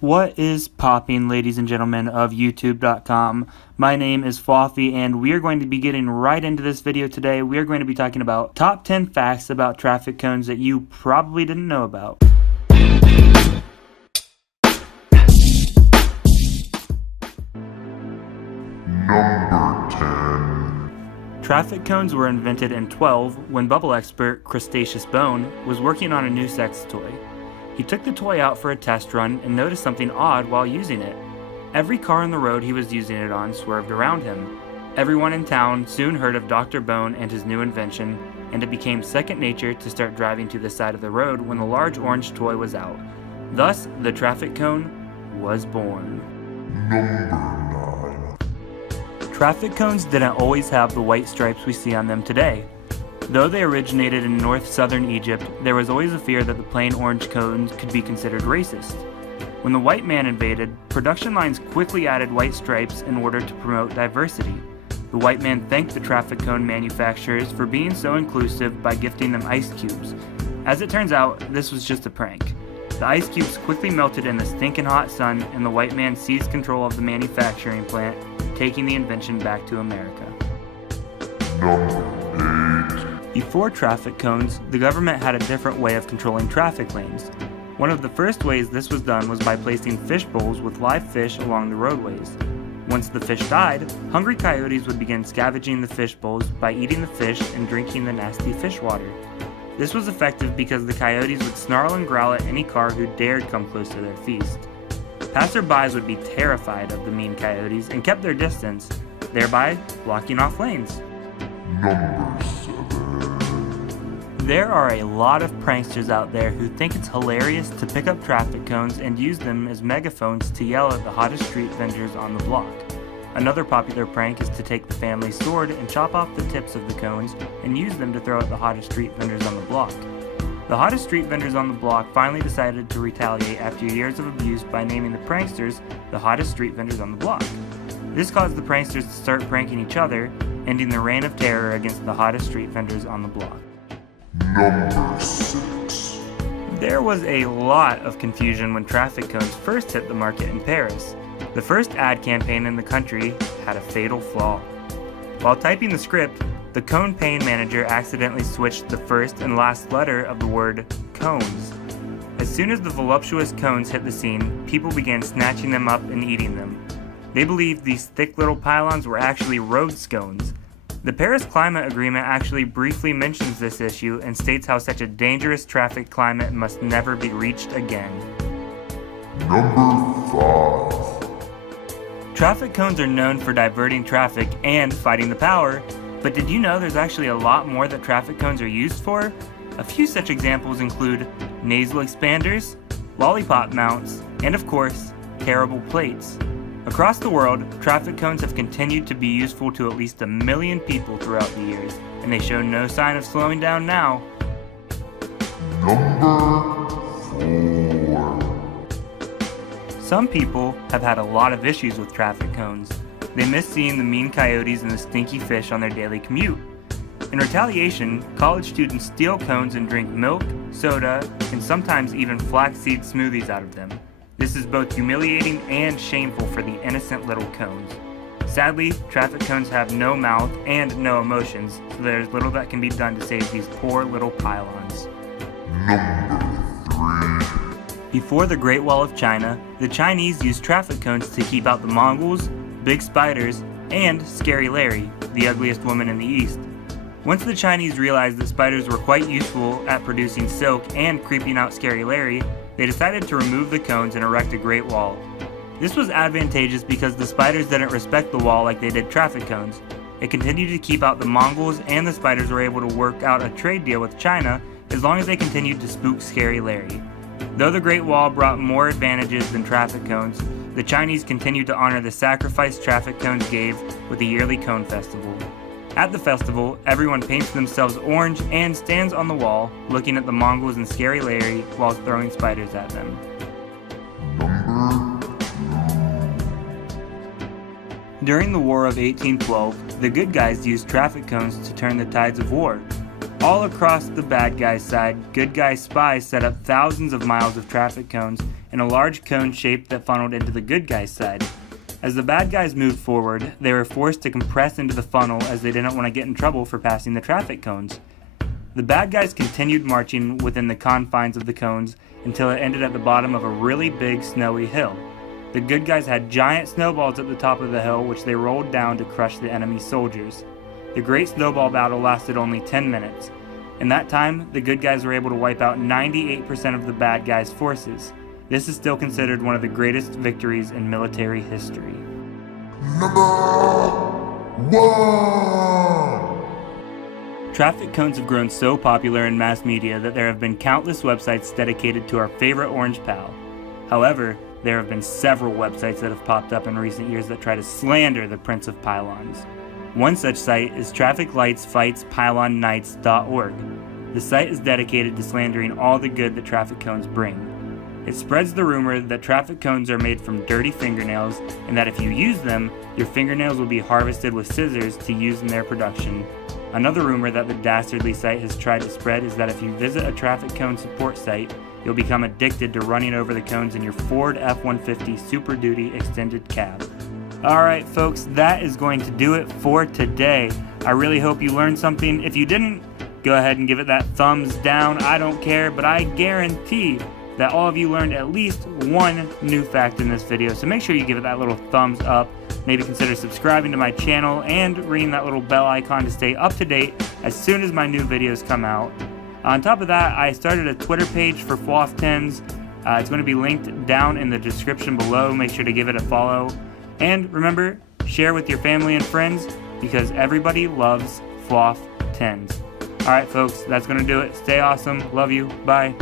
What is popping, ladies and gentlemen of YouTube.com? My name is Fwafy, and we are going to be getting right into this video today. We are going to be talking about top 10 facts about traffic cones that you probably didn't know about. Number 10. Traffic cones were invented in 12 when bubble expert Crustaceous Bone was working on a new sex toy. He took the toy out for a test run and noticed something odd while using it. Every car on the road he was using it on swerved around him. Everyone in town soon heard of Dr. Bone and his new invention, and it became second nature to start driving to the side of the road when the large orange toy was out. Thus, the traffic cone was born. Number 9. Traffic cones didn't always have the white stripes we see on them today. Though they originated in north-southern Egypt, there was always a fear that the plain orange cones could be considered racist. When the white man invaded, production lines quickly added white stripes in order to promote diversity. The white man thanked the traffic cone manufacturers for being so inclusive by gifting them ice cubes. As it turns out, this was just a prank. The ice cubes quickly melted in the stinking hot sun, and the white man seized control of the manufacturing plant, taking the invention back to America. Number 8. Before traffic cones, the government had a different way of controlling traffic lanes. One of the first ways this was done was by placing fish bowls with live fish along the roadways. Once the fish died, hungry coyotes would begin scavenging the fish bowls by eating the fish and drinking the nasty fish water. This was effective because the coyotes would snarl and growl at any car who dared come close to their feast. Passerbys would be terrified of the mean coyotes and kept their distance, thereby blocking off lanes. Number 7. There are a lot of pranksters out there who think it's hilarious to pick up traffic cones and use them as megaphones to yell at the hottest street vendors on the block. Another popular prank is to take the family sword and chop off the tips of the cones and use them to throw at the hottest street vendors on the block. The hottest street vendors on the block finally decided to retaliate after years of abuse by naming the pranksters the hottest street vendors on the block. This caused the pranksters to start pranking each other, ending the reign of terror against the hottest street vendors on the block. Number 6. There was a lot of confusion when traffic cones first hit the market in Paris. The first ad campaign in the country had a fatal flaw. While typing the script, the cone pane manager accidentally switched the first and last letter of the word cones. As soon as the voluptuous cones hit the scene, people began snatching them up and eating them. They believed these thick little pylons were actually road scones. The Paris Climate Agreement actually briefly mentions this issue and states how such a dangerous traffic climate must never be reached again. Number 5. Traffic cones are known for diverting traffic and fighting the power, but did you know there's actually a lot more that traffic cones are used for? A few such examples include nasal expanders, lollipop mounts, and of course, carable plates. Across the world, traffic cones have continued to be useful to at least 1 million people throughout the years, and they show no sign of slowing down now. Number 4. Some people have had a lot of issues with traffic cones. They miss seeing the mean coyotes and the stinky fish on their daily commute. In retaliation, college students steal cones and drink milk, soda, and sometimes even flaxseed smoothies out of them. This is both humiliating and shameful for the innocent little cones. Sadly, traffic cones have no mouth and no emotions, so there's little that can be done to save these poor little pylons. Number 3. Before the Great Wall of China, the Chinese used traffic cones to keep out the Mongols, big spiders, and Scary Larry, the ugliest woman in the East. Once the Chinese realized that spiders were quite useful at producing silk and creeping out Scary Larry, they decided to remove the cones and erect a Great Wall. This was advantageous because the spiders didn't respect the wall like they did traffic cones. It continued to keep out the Mongols, and the spiders were able to work out a trade deal with China as long as they continued to spook Scary Larry. Though the Great Wall brought more advantages than traffic cones, the Chinese continued to honor the sacrifice traffic cones gave with the yearly Cone Festival. At the festival, everyone paints themselves orange and stands on the wall, looking at the Mongols and Scary Larry while throwing spiders at them. Number 2. During the War of 1812, the good guys used traffic cones to turn the tides of war. All across the bad guys' side, good guy spies set up thousands of miles of traffic cones in a large cone shape that funneled into the good guys' side. As the bad guys moved forward, they were forced to compress into the funnel as they didn't want to get in trouble for passing the traffic cones. The bad guys continued marching within the confines of the cones until it ended at the bottom of a really big snowy hill. The good guys had giant snowballs at the top of the hill, which they rolled down to crush the enemy soldiers. The great snowball battle lasted only 10 minutes. In that time, the good guys were able to wipe out 98% of the bad guys' forces. This is still considered one of the greatest victories in military history. Number 1. Traffic cones have grown so popular in mass media that there have been countless websites dedicated to our favorite orange pal. However, there have been several websites that have popped up in recent years that try to slander the Prince of Pylons. One such site is trafficlightsfightspylonnights.org. The site is dedicated to slandering all the good that traffic cones bring. It spreads the rumor that traffic cones are made from dirty fingernails and that if you use them, your fingernails will be harvested with scissors to use in their production. Another rumor that the dastardly site has tried to spread is that if you visit a traffic cone support site, you'll become addicted to running over the cones in your Ford F-150 Super Duty extended cab. Alright folks, that is going to do it for today. I really hope you learned something. If you didn't, go ahead and give it that thumbs down. I don't care, but I guarantee that all of you learned at least one new fact in this video. So make sure you give it that little thumbs up. Maybe consider subscribing to my channel and ringing that little bell icon to stay up to date as soon as my new videos come out. On top of that, I started a Twitter page for Fwaf 10s. It's going to be linked down in the description below. Make sure to give it a follow. And remember, share with your family and friends because everybody loves Fwaf 10s. Alright folks, that's going to do it. Stay awesome. Love you. Bye.